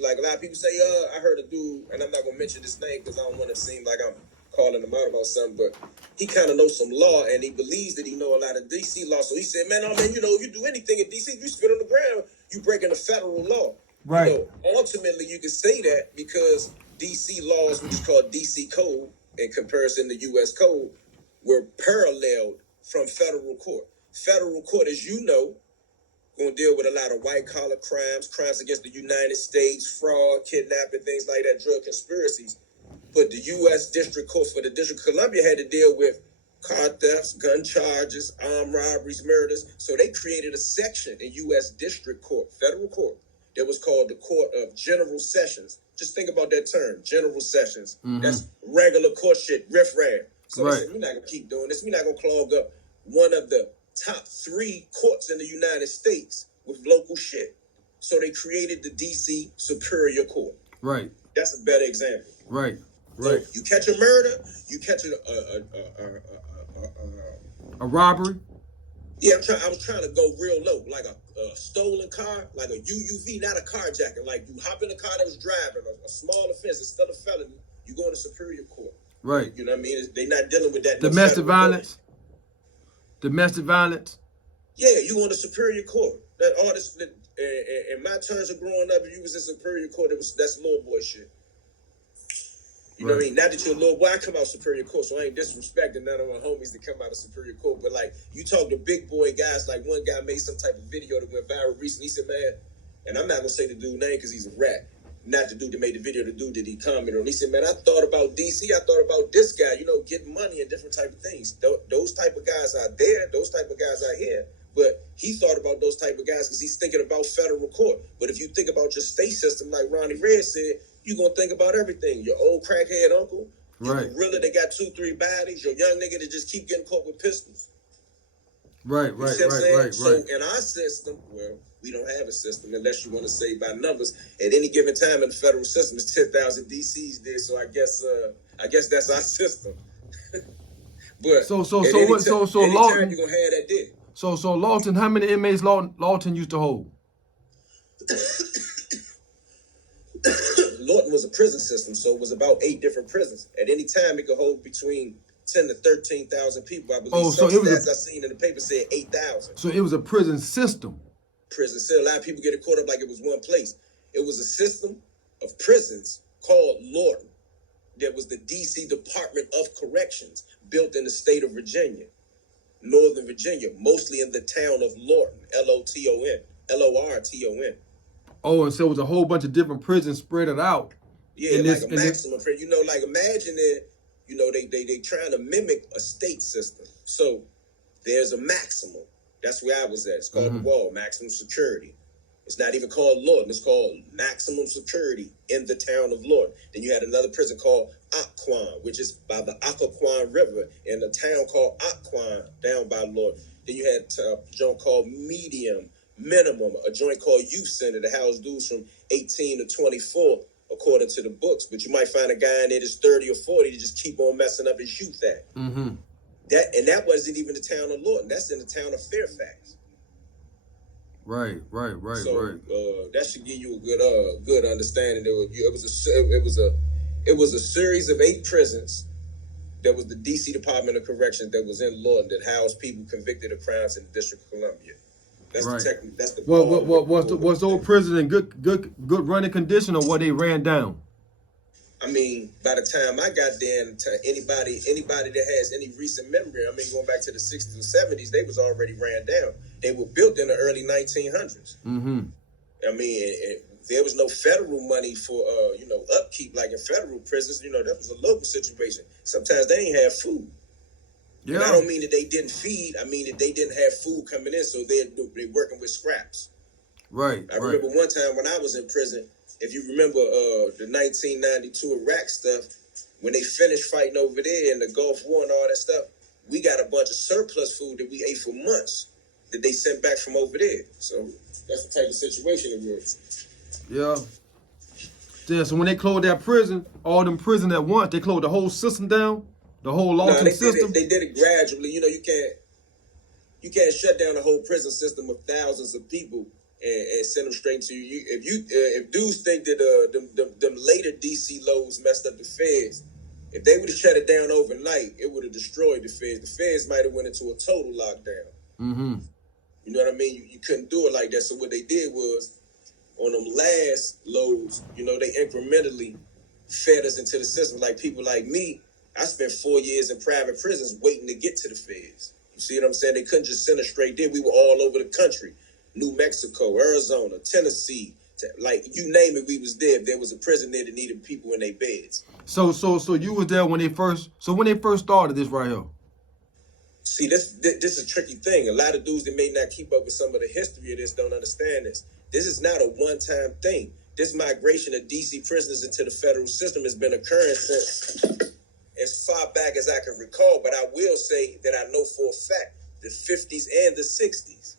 Like a lot of people say, I heard a dude, and I'm not gonna mention his name because I don't want to seem like I'm calling him out about something, but he kind of knows some law and he believes that he know a lot of DC law. So he said, man, if you do anything in DC, if you spit on the ground, you breaking the federal law. Right. Ultimately, you can say that because DC laws, which is called DC Code in comparison to US Code, were paralleled from federal court. Federal court, as you know, going to deal with a lot of white-collar crimes against the United States, fraud, kidnapping, things like that, drug conspiracies. But the U.S. District Court for the District of Columbia had to deal with car thefts, gun charges, armed robberies, murders. So they created a section in U.S. District Court, federal court, that was called the Court of General Sessions. Just think about that term, General Sessions. Mm-hmm. That's regular court shit, riff-raff. So they said, we're not going to keep doing this. We're not going to clog up one of the top 3 courts in the United States with local shit. So they created the DC Superior Court. Right. That's a better example. Right. So you catch a murder, you catch a robbery. Yeah, I was trying to go real low, like a stolen car, like a UUV, not a carjacking. Like you hop in a car that was driving, a small offense, it's still a felony. You go to Superior Court. Right. You know what I mean? They're not dealing with that. Domestic violence. Domestic violence. Yeah, you on the Superior Court. That all this, in my terms of growing up, if you was in Superior Court, that's little boy shit. You know what I mean? Not that you're a little boy, I come out Superior Court, so I ain't disrespecting none of my homies that come out of Superior Court. But like, you talk to big boy guys, like one guy made some type of video that went viral recently. He said, man, and I'm not gonna say the dude's name because he's a rat. Not the dude that made the video, the dude that he commented on. He said, man, I thought about DC, I thought about this guy, getting money and different type of things. Those type of guys are there, those type of guys are here. But he thought about those type of guys because he's thinking about federal court. But if you think about your state system, like Ronnie Red said, you're going to think about everything. Your old crackhead uncle, your gorilla that got 2-3 bodies, your young nigga that just keep getting caught with pistols. Right. So in our system, well, we don't have a system unless you want to say by numbers. At any given time in the federal system, it's 10,000 DCs there. So I guess that's our system. But so Lorton, Lorton, you're gonna have that there. So Lorton, how many inmates Lorton used to hold? Lorton was a prison system, so it was about 8 different prisons. At any time, it could hold between 10 to 13,000 people. I believe some stats I seen in the paper said 8,000. So it was a prison system. Prison system. A lot of people get it caught up like it was one place. It was a system of prisons called Lorton. That was the DC Department of Corrections, built in the state of Virginia, Northern Virginia, mostly in the town of Lorton, Lorton. Oh, and so it was a whole bunch of different prisons spread it out. Yeah, like a maximum. Like imagine that, they trying to mimic a state system. So there's a maximum. That's where I was at. It's called the wall, maximum security. It's not even called Lorton. It's called maximum security in the town of Lorton. Then you had another prison called Occoquan, which is by the Occoquan River in a town called Occoquan down by Lorton. Then you had a joint called Minimum, a joint called Youth Center that housed dudes from 18 to 24, according to the books. But you might find a guy in there that's 30 or 40 to just keep on messing up his youth act. Mm-hmm. That wasn't even the town of Lorton. That's in the town of Fairfax. Right. So that should give you a good understanding. It was a series of 8 prisons. That was the DC Department of Corrections that was in Lorton that housed people convicted of crimes in the District of Columbia. That's the technique. That's the. Was those prisons in good running condition, or were they ran down? I mean, by the time I got there, and to anybody that has any recent memory, I mean, going back to the 60s and 70s, they was already ran down. They were built in the early 1900s. Mm-hmm. I mean, there was no federal money for, upkeep like in federal prisons. That was a local situation. Sometimes they ain't have food. Yeah. And I don't mean that they didn't feed. I mean that they didn't have food coming in, so they're working with scraps. Right. I remember one time when I was in prison, if you remember the 1992 Iraq stuff, when they finished fighting over there in the Gulf War and all that stuff, we got a bunch of surplus food that we ate for months that they sent back from over there. So that's the type of situation it was. Yeah, so when they closed that prison, all them prisons at once, they closed the whole system down, the whole Lorton system. They did it gradually. You can't shut down the whole prison system of thousands of people and send them straight to you. If dudes think that them later DC loads messed up the feds, if they would have shut it down overnight, it would have destroyed the feds. The feds might have went into a total lockdown. Mm-hmm. You know what I mean? You couldn't do it like that. So what they did was, on them last loads, you know, they incrementally fed us into the system. Like people like me, I spent 4 years in private prisons waiting to get to the feds. You see what I'm saying? They couldn't just send us straight there. We were all over the country. New Mexico, Arizona, Tennessee, like you name it, we was there. If there was a prison there that needed people in their beds. So you was there when they first started this right here. See, this is a tricky thing. A lot of dudes that may not keep up with some of the history of this don't understand this. This is not a one-time thing. This migration of DC prisoners into the federal system has been occurring since as far back as I can recall. But I will say that I know for a fact the 50s and the 60s.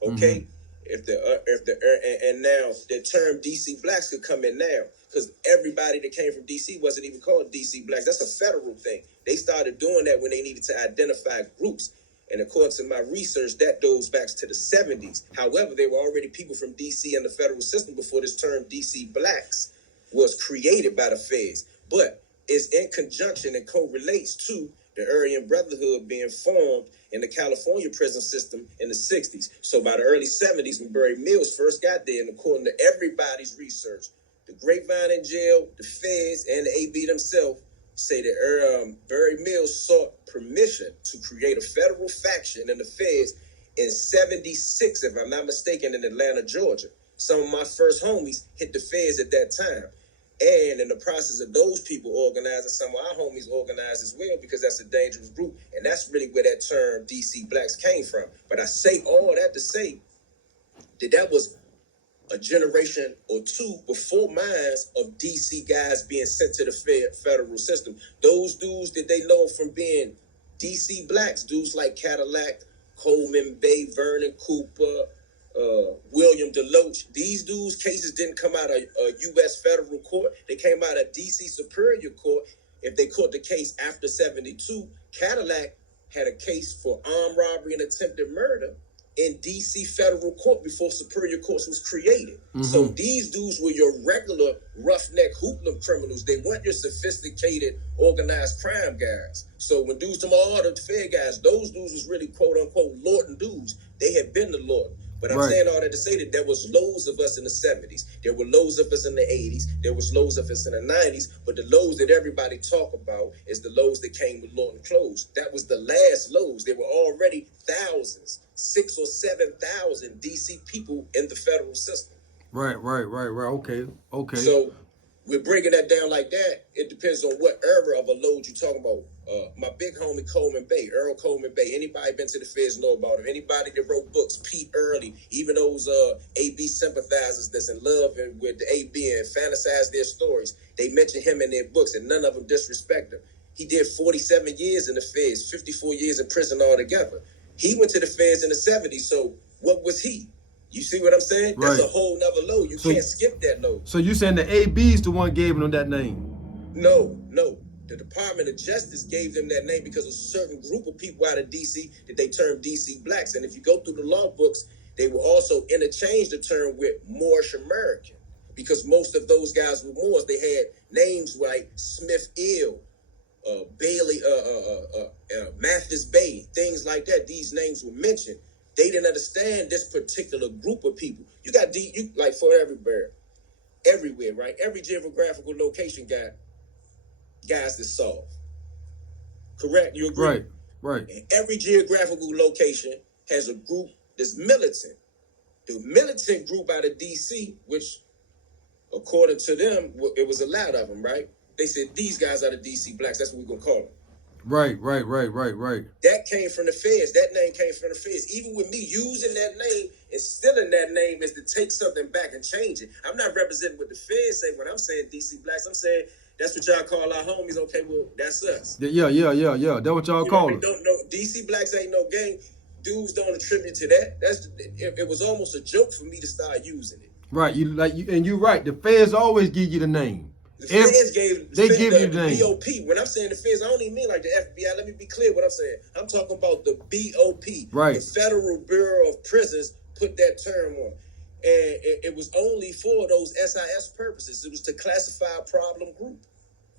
Okay, and now the term DC blacks could come in now, because everybody that came from DC wasn't even called DC blacks. That's a federal thing. They started doing that when they needed to identify groups, and according to my research, that goes back to the 70s. However, there were already people from DC in the federal system before this term DC blacks was created by the feds, but it's in conjunction and correlates to the Aryan Brotherhood being formed in the California prison system in the 60s. So by the early 70s, when Barry Mills first got there, and according to everybody's research, the Grapevine in jail, the feds, and the AB themselves say that Barry Mills sought permission to create a federal faction in the feds in 76, if I'm not mistaken, in Atlanta, Georgia. Some of my first homies hit the feds at that time. And in the process of those people organizing, some of our homies organized as well, because that's a dangerous group. And that's really where that term DC blacks came from. But I say all that to say that was a generation or two before mine of DC guys being sent to the federal system. Those dudes that they know from being DC blacks, dudes like Cadillac, Coleman Bay, Vernon Cooper, William Deloach. These dudes' cases didn't come out of a U.S. federal court. They came out of D.C. Superior Court. If they caught the case after 72, Cadillac had a case for armed robbery and attempted murder in D.C. federal court before Superior Courts was created. Mm-hmm. So these dudes were your regular roughneck hoopla criminals. They weren't your sophisticated organized crime guys. So when dudes come all the fair guys, those dudes was really quote unquote Lorton dudes. They had been to Lorton. But I'm saying all that to say that there was loads of us in the 70s. There were loads of us in the 80s. There was loads of us in the 90s. But the loads that everybody talk about is the loads that came with Lorton closed. That was the last loads. There were already thousands, 6,000 or 7,000 DC people in the federal system. Right. Okay. So we're breaking that down like that. It depends on what era of a load you're talking about. My big homie Coleman Bay, Earl Coleman Bay. Anybody been to the feds know about him. Anybody that wrote books, Pete Early, even those AB sympathizers that's in love with the AB and fantasize their stories, they mention him in their books, and none of them disrespect him. He did 47 years in the feds, 54 years in prison altogether. He went to the feds in the 70s, so what was he? You see what I'm saying? Right. That's a whole nother load. You can't skip that load. So you saying the AB's the one gave him that name? No. The Department of Justice gave them that name because a certain group of people out of D.C. that they termed D.C. blacks. And if you go through the law books, they will also interchange the term with Moorish American, because most of those guys were Moors. They had names like Smith Ill, Bailey, Mathis Bay, things like that. These names were mentioned. They didn't understand this particular group of people. You got like for everywhere, right? Every geographical location got guys that solve. Correct? You agree? Right. And every geographical location has a group that's militant. The militant group out of DC, which according to them, it was a lot of them, right? They said these guys are the DC blacks. That's what we're gonna call them. Right. That came from the feds. That name came from the feds. Even with me using that name and stealing that name is to take something back and change it. I'm not representing what the feds say when I'm saying DC blacks. I'm saying that's what y'all call our homies. Okay, well, that's us. Yeah. That's what y'all call it. Don't know. DC blacks ain't no gang. Dudes don't attribute to that. It was almost a joke for me to start using it. Right. You're right. The feds always give you the name. The feds give you the name. BOP. When I'm saying the feds, I don't even mean like the FBI. Let me be clear what I'm saying. I'm talking about the BOP. Right. The Federal Bureau of Prisons put that term on. it was only for those SIS purposes. It was to classify a problem group.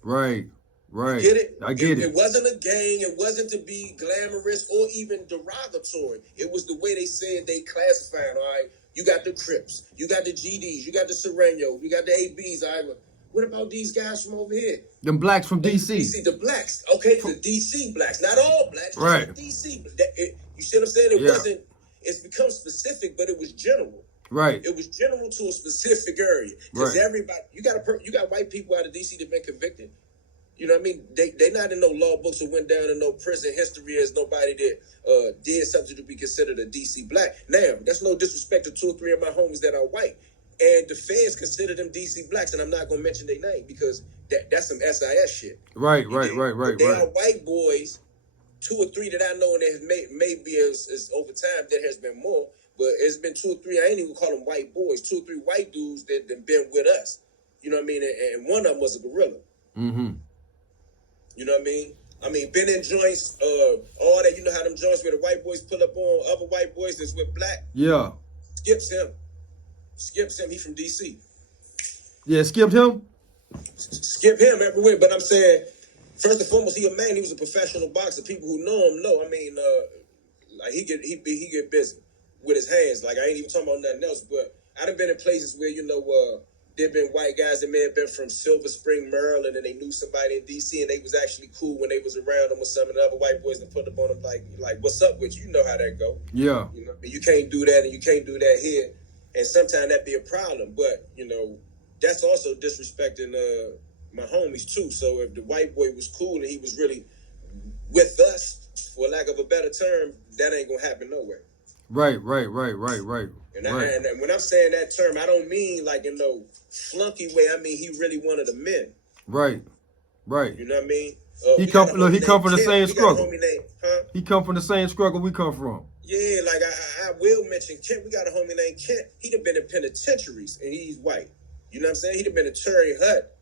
Right. Right. You get it? I get it. It wasn't a gang. It wasn't to be glamorous or even derogatory. It was the way they said they classified. All right, you got the Crips, you got the GDs, you got the Serenos, you got the ABs. All right, what about these guys from over here? Them blacks from DC. DC, the blacks. Okay, the DC blacks. Not all blacks, right? Just the DC. You see what I'm saying? It wasn't. It's become specific, but it was general. Right. It was general to a specific area. Because everybody, you got white people out of DC that been convicted. You know what I mean? They not in no law books or went down in no prison history as nobody that did something to be considered a DC black. Now, that's no disrespect to 2 or 3 of my homies that are white. And the feds consider them DC blacks, and I'm not going to mention their name because that's some SIS shit. Right. They are white boys, 2 or 3 that I know, and there maybe is over time there has been more, but it's been 2 or 3, I ain't even call them white boys, 2 or 3 white dudes that been with us. You know what I mean? And one of them was a gorilla. Mm-hmm. You know what I mean? Been in joints, all that, you know how them joints where the white boys pull up on other white boys that's with black? Yeah. Skips him. He from DC. Yeah, skipped him? Skip him everywhere. But I'm saying, first and foremost, he a man. He was a professional boxer. People who know him know. I mean, like he get busy with his hands. Like I ain't even talking about nothing else. But I done been in places where, you know, there've been white guys that may have been from Silverstein, Maryland, and they knew somebody in DC, and they was actually cool when they was around them with some of the other white boys that put up on them like what's up with you? You know how that go. Yeah. You know, you can't do that, and you can't do that here. And sometimes that be a problem, but, you know, that's also disrespecting my homies, too. So if the white boy was cool and he was really with us, for lack of a better term, that ain't going to happen nowhere. Right. And when I'm saying that term, I don't mean like in no flunky way. I mean, he really one of the men. Right. You know what I mean? He come from the same struggle. He come from the same struggle we come from. Yeah, like I will mention Kent. We got a homie named Kent. He'd have been in penitentiaries, and he's white. You know what I'm saying? He'd have been in Terry Hut.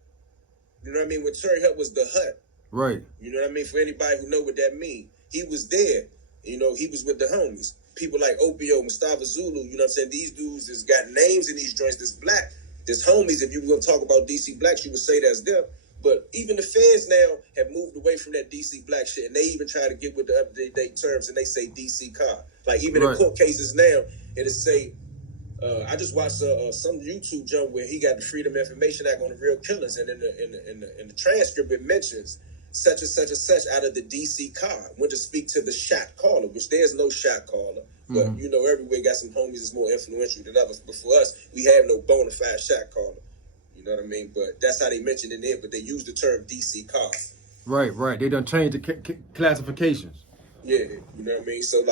You know what I mean? When Terry Hut was the hut. Right. You know what I mean? For anybody who know what that means. He was there. You know, he was with the homies. People like Opio, Mustafa Zulu, you know what I'm saying? These dudes has got names in these joints that's black. There's homies. If you were going to talk about DC blacks, you would say that's them. But even the feds now have moved away from that DC black shit, and they even try to get with the up-to-date terms, and they say DC car. Like even in court cases now, it'll say, I just watched some YouTube jump where he got the Freedom of Information Act on the real killings, and in the transcript it mentions such and such and such out of the DC car went to speak to the shot caller, which there's no shot caller. But you know, everywhere got some homies that's more influential than others. But for us, we have no bona fide shot caller. You know what I mean? But that's how they mentioned it there. But they use the term DC car. Right. They done changed the classifications. Yeah, you know what I mean? So like.